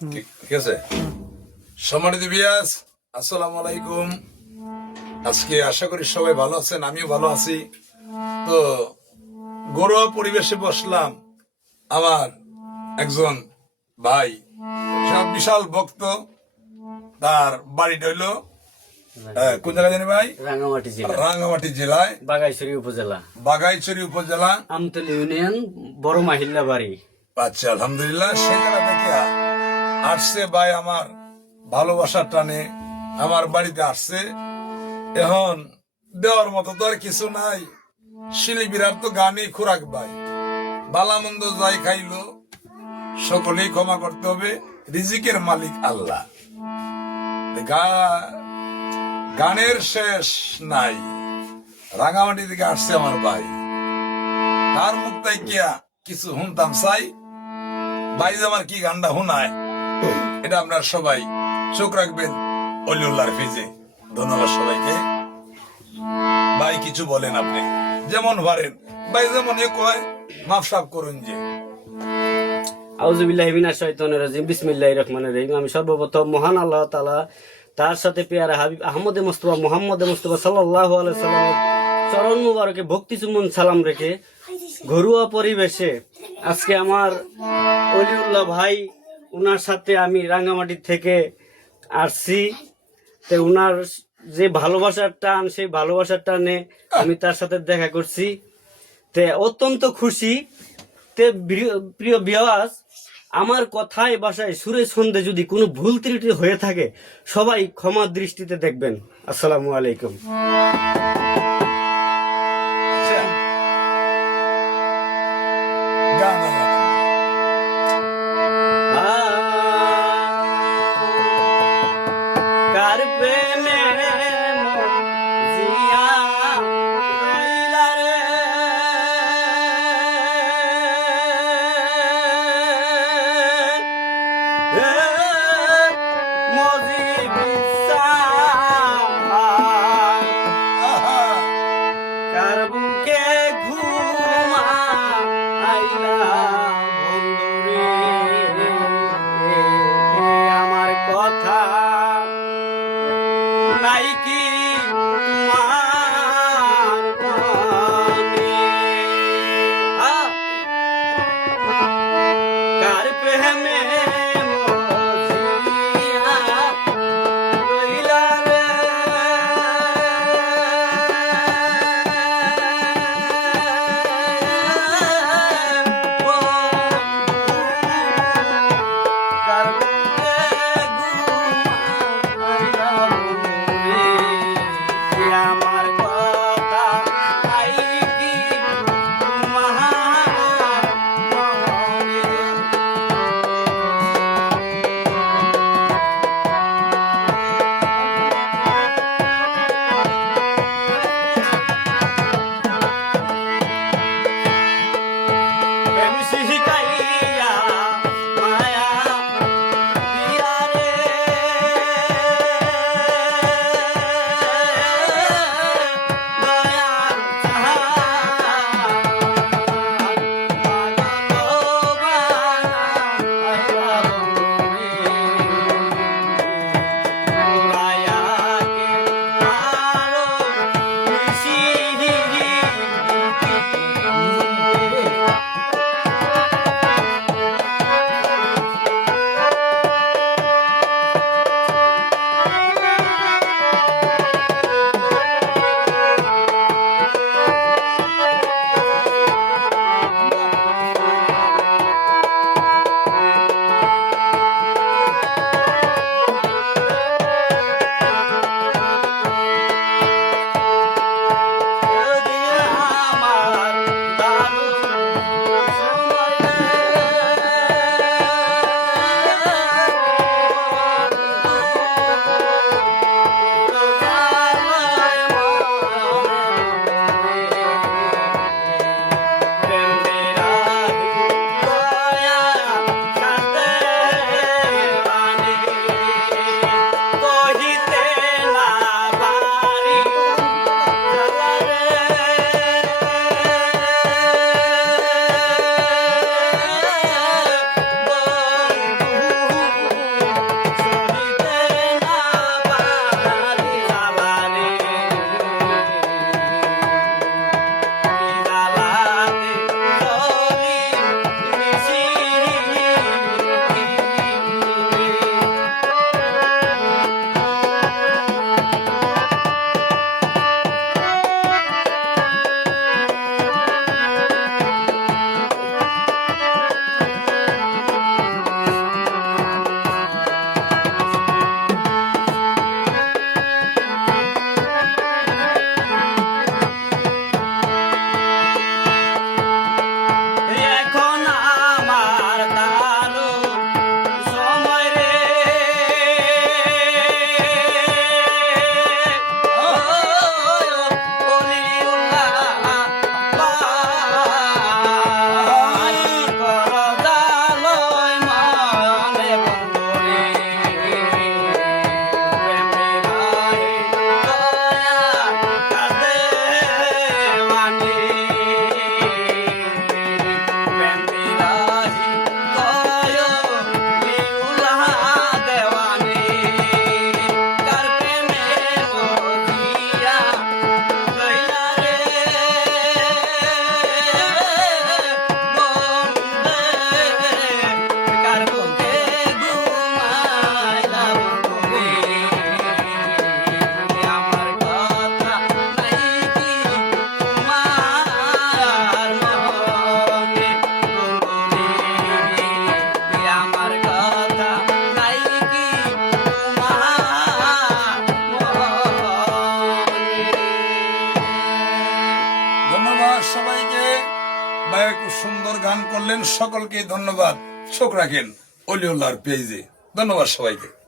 ঠিক আছে। সম্মানিত বিয়াস, আসসালামু আলাইকুম। আজকে আশা করি সবাই ভালো আছেন, আমিও ভালো আছি। তো ঘরোয়া পরিবেশে বসলাম। আমার একজন ভাই, সব বিশাল ভক্ত, তার বাড়িটা হইলো কোন জায়গায় জানি ভাই? রাঙ্গামাটি জেলা, রাঙ্গামাটি জেলায় বাগাইছড়ি উপজেলা, বাগাইছড়ি উপজেলা, আমতলী ইউনিয়ন, বড় মাহিল্লা বাড়ি। আচ্ছা, আলহামদুলিল্লাহ। সেই জায়গা থেকে আসছে ভাই আমার ভালোবাসার টানে আমার বাড়িতে আসছে। এখন দেওয়ার মতো তো আর কিছু নাই। শিলিবিরার তো গানই খোরাক ভাই, বালা মন্দ যাই খাইলো সকলেই ক্ষমা করতে হবে, রিজিকের মালিক আল্লাহ। গানের শেষ নাই। রাঙামাটি থেকে আসছে আমার ভাই, তার মুখ তাই কিয়া কিছু শুনতাম চাই। ভাই যে আমার কি গানটা শোনায়, এটা আপনার সবাই চোখ রাখবেন অলিউল্লাহর ফিজে। ধন্যবাদ সবাইকে। ভাই কিছু বলেন আপনি, যেমন পারেন ভাই, যেমন কয় মাফ সাফ করুন। যে আউযুবিল্লাহি মিনাশ শাইতানির রাজিম, বিসমিল্লাহির রহমানির রহিম। আমি সর্বপ্রথম মহান আল্লাহ তাআলা, তার সাথে পেয়ারা হাবিব আহমদে মুস্তাফা মুহাম্মদে মুস্তাফা সাল্লাল্লাহু আলাইহি সাল্লামের চরণ মুবারকে ভক্তি চুম্বন সালাম রেখে ঘরোয়া পরিবেশে আজকে আমার অলিউল্লাহ ভাই, উনার সাথে আমি রাঙ্গামাটি থেকে আসছি। তো উনার যে ভালোবাসার টান, সেই ভালোবাসার টানে আমি তার সাথে দেখা করছি। তে অত্যন্ত খুশি। তে প্রিয় বিয়াস, আমার কথায় বাসায় সুরে ছন্দে যদি কোনো ভুল ত্রুটি হয়ে থাকে, সবাই ক্ষমা দৃষ্টিতে দেখবেন। আসসালামু আলাইকুম। আচ্ছা, গান আলাদা। কার প্রেমে মন জিয়া রইলা রে, আহা, কার বুকে ঘুমাইলা বন্ধুরে, আমার কথা নাই কি তোমার মনে? কার প্রেমে মজিয়া রইলা রে, কার বুকে ঘুমাইলা বন্ধুরে, আমার কথা নাই কি তোমার মনে? দান করলেন সকলকে ধন্যবাদ। চোখ রাখেন অলিউল্লাহর পেজে। ধন্যবাদ সবাইকে।